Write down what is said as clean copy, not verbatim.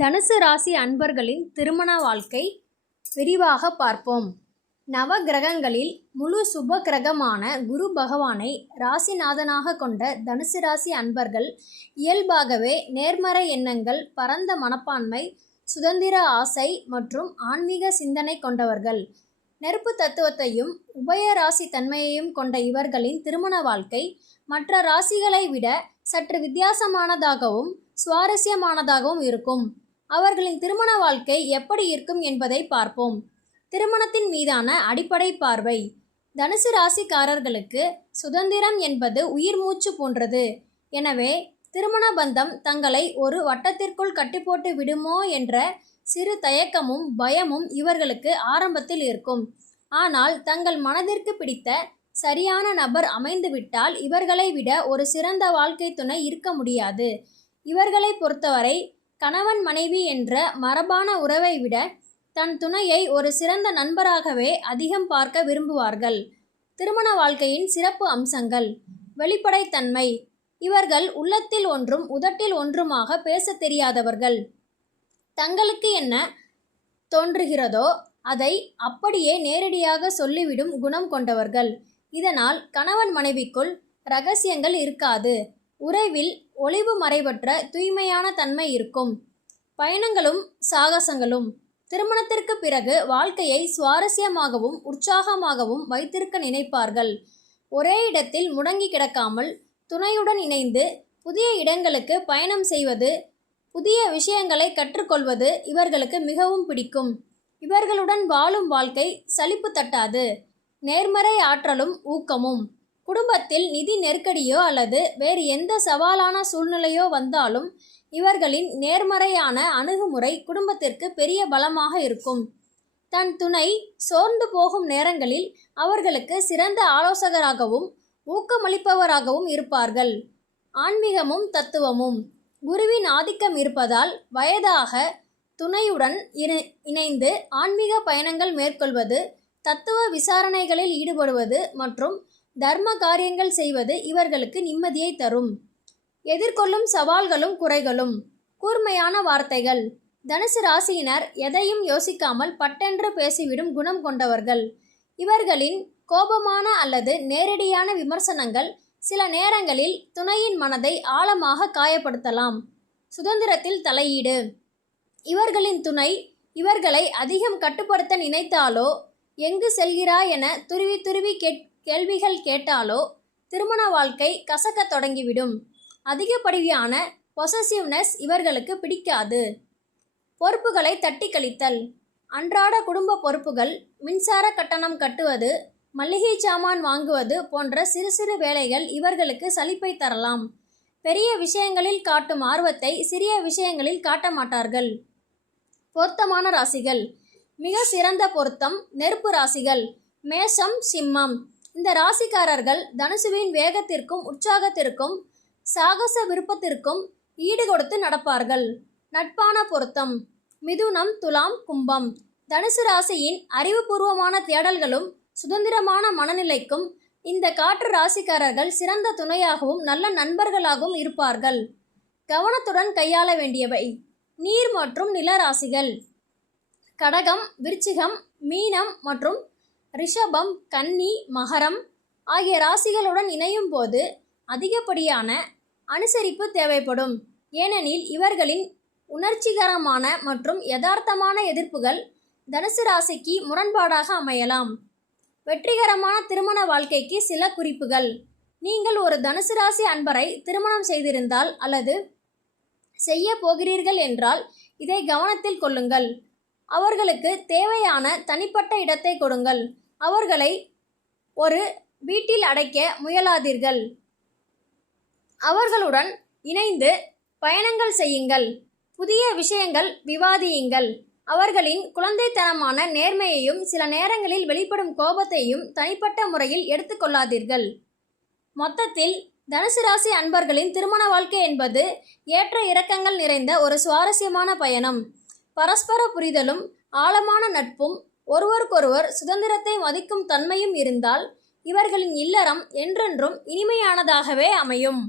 தனுசு ராசி அன்பர்களின் திருமண வாழ்க்கை விரிவாக பார்ப்போம். நவ கிரகங்களில் முழு சுப கிரகமான குரு பகவானை ராசிநாதனாக கொண்ட தனுசு ராசி அன்பர்கள் இயல்பாகவே நேர்மறை எண்ணங்கள், பரந்த மனப்பான்மை, சுதந்திர ஆசை மற்றும் ஆன்மீக சிந்தனை கொண்டவர்கள். நெருப்பு தத்துவத்தையும் உபய ராசி தன்மையையும் கொண்ட இவர்களின் திருமண வாழ்க்கை மற்ற ராசிகளை விட சற்று வித்தியாசமானதாகவும் சுவாரஸ்யமானதாகவும் இருக்கும். அவர்களின் திருமண வாழ்க்கை எப்படி இருக்கும் என்பதை பார்ப்போம். திருமணத்தின் மீதான அடிப்படை பார்வை. தனுசு ராசிக்காரர்களுக்கு சுதந்திரம் என்பது உயிர் மூச்சு போன்றது. எனவே திருமண பந்தம் தங்களை ஒரு வட்டத்திற்குள் கட்டிப்போட்டு விடுமோ என்ற சிறு தயக்கமும் பயமும் இவர்களுக்கு ஆரம்பத்தில் இருக்கும். ஆனால் தங்கள் மனதிற்கு பிடித்த சரியான நபர் அமைந்துவிட்டால் இவர்களை விட ஒரு சிறந்த வாழ்க்கை துணை இருக்க முடியாது. இவர்களை பொறுத்தவரை கணவன் மனைவி என்ற மரபான உறவை விட தன் துணையை ஒரு சிறந்த நண்பராகவே அதிகம் பார்க்க விரும்புவார்கள். திருமண வாழ்க்கையின் சிறப்பு அம்சங்கள். வெளிப்படைத்தன்மை. இவர்கள் உள்ளத்தில் ஒன்றும் உதட்டில் ஒன்றுமாக பேச தெரியாதவர்கள். தங்களுக்கு என்ன தோன்றுகிறதோ அதை அப்படியே நேரடியாக சொல்லிவிடும் குணம் கொண்டவர்கள். இதனால் கணவன் மனைவிக்குள் இரகசியங்கள் இருக்காது. உறவில் ஒளிவு மறைவற்ற தூய்மையான தன்மை இருக்கும். பயணங்களும் சாகசங்களும். திருமணத்திற்கு பிறகு வாழ்க்கையை சுவாரஸ்யமாகவும் உற்சாகமாகவும் வைத்திருக்க நினைப்பார்கள். ஒரே இடத்தில் முடங்கி கிடக்காமல் துணையுடன் இணைந்து புதிய இடங்களுக்கு பயணம் செய்வது, புதிய விஷயங்களை கற்றுக்கொள்வது இவர்களுக்கு மிகவும் பிடிக்கும். இவர்களுடன் வாழும் வாழ்க்கை சலிப்பு தட்டாது. நேர்மறை ஆற்றலும் ஊக்கமும். குடும்பத்தில் நிதி நெருக்கடியோ அல்லது வேறு எந்த சவாலான சூழ்நிலையோ வந்தாலும் இவர்களின் நேர்மறையான அணுகுமுறை குடும்பத்திற்கு பெரிய பலமாக இருக்கும். தன் துணை சோர்ந்து போகும் நேரங்களில் அவர்களுக்கு சிறந்த ஆலோசகராகவும் ஊக்கமளிப்பவராகவும் இருப்பார்கள். ஆன்மீகமும் தத்துவமும். குருவின் ஆதிக்கம் இருப்பதால் வயதாக துணையுடன் இணைந்து ஆன்மீக பயணங்கள் மேற்கொள்வது, தத்துவ விசாரணைகளில் ஈடுபடுவது மற்றும் தர்ம காரியங்கள் செய்வது இவர்களுக்கு நிம்மதியை தரும். எதிர்கொள்ளும் சவால்களும் குறைகளும். கூர்மையான வார்த்தைகள். தனுசு ராசியினர் எதையும் யோசிக்காமல் பட்டென்று பேசிவிடும் குணம் கொண்டவர்கள். இவர்களின் கோபமான அல்லது நேரடியான விமர்சனங்கள் சில நேரங்களில் துணையின் மனதை ஆழமாக காயப்படுத்தலாம். சுதந்திரத்தில் தலையீடு. இவர்களின் துணை இவர்களை அதிகம் கட்டுப்படுத்த நினைத்தாலோ, எங்கு செல்கிறாய் என துருவி துருவி கேள்விகள் கேட்டாலோ திருமண வாழ்க்கை கசக்க தொடங்கிவிடும். அதிகப்படியான பொசசிவ்னஸ் இவர்களுக்கு பிடிக்காது. பொறுப்புகளை தட்டி கழித்தல். அன்றாட குடும்ப பொறுப்புகள், மின்சார கட்டணம் கட்டுவது, மளிகை சாமான் வாங்குவது போன்ற சிறு சிறு வேலைகள் இவர்களுக்கு சலிப்பை தரலாம். பெரிய விஷயங்களில் காட்டும் ஆர்வத்தை சிறிய விஷயங்களில் காட்ட மாட்டார்கள். பொருத்தமான ராசிகள். மிக சிறந்த பொருத்தம் நெருப்பு ராசிகள் மேஷம், சிம்மம். இந்த ராசிக்காரர்கள் தனுசுவின் வேகத்திற்கும் உற்சாகத்திற்கும் சாகச விருப்பத்திற்கும் ஈடு கொடுத்து நடப்பார்கள். நட்பான பொருத்தம் மிதுனம், துலாம், கும்பம். தனுசு ராசியின் அறிவுபூர்வமான தேடல்களும் சுதந்திரமான மனநிலைக்கும் இந்த காற்று ராசிக்காரர்கள் சிறந்த துணையாகவும் நல்ல நண்பர்களாகவும் இருப்பார்கள். கவனத்துடன் கையாள வேண்டியவை. நீர் மற்றும் நில ராசிகள். கடகம், விருச்சிகம், மீனம் மற்றும் ரிஷபம், கன்னி, மகரம் ஆகிய ராசிகளுடன் இணையும் போது அதிகப்படியான அனுசரிப்பு தேவைப்படும். ஏனெனில் இவர்களின் உணர்ச்சிகரமான மற்றும் யதார்த்தமான எதிர்ப்புகள் தனுசு ராசிக்கு முரண்பாடாக அமையலாம். வெற்றிகரமான திருமண வாழ்க்கைக்கு சில குறிப்புகள். நீங்கள் ஒரு தனுசு ராசி அன்பரை திருமணம் செய்திருந்தால் அல்லது செய்ய போகிறீர்கள் என்றால் இதை கவனத்தில் கொள்ளுங்கள். அவர்களுக்கு தேவையான தனிப்பட்ட இடத்தை கொடுங்கள். அவர்களை ஒரு வீட்டில் அடைக்க முயலாதீர்கள். அவர்களுடன் இணைந்து பயணங்கள் செய்யுங்கள். புதிய விஷயங்கள் விவாதியுங்கள். அவர்களின் குழந்தைத்தனமான நேர்மையையும் சில நேரங்களில் வெளிப்படும் கோபத்தையும் தனிப்பட்ட முறையில் எடுத்துக்கொள்ளாதீர்கள். மொத்தத்தில் தனுசு ராசி அன்பர்களின் திருமண வாழ்க்கை என்பது ஏற்ற இறக்கங்கள் நிறைந்த ஒரு சுவாரஸ்யமான பயணம். பரஸ்பர புரிதலும் ஆழமான நட்பும் ஒருவருக்கொருவர் சுதந்திரத்தை மதிக்கும் தன்மையும் இருந்தால் இவர்களின் இல்லறம் என்றென்றும் இனிமையானதாகவே அமையும்.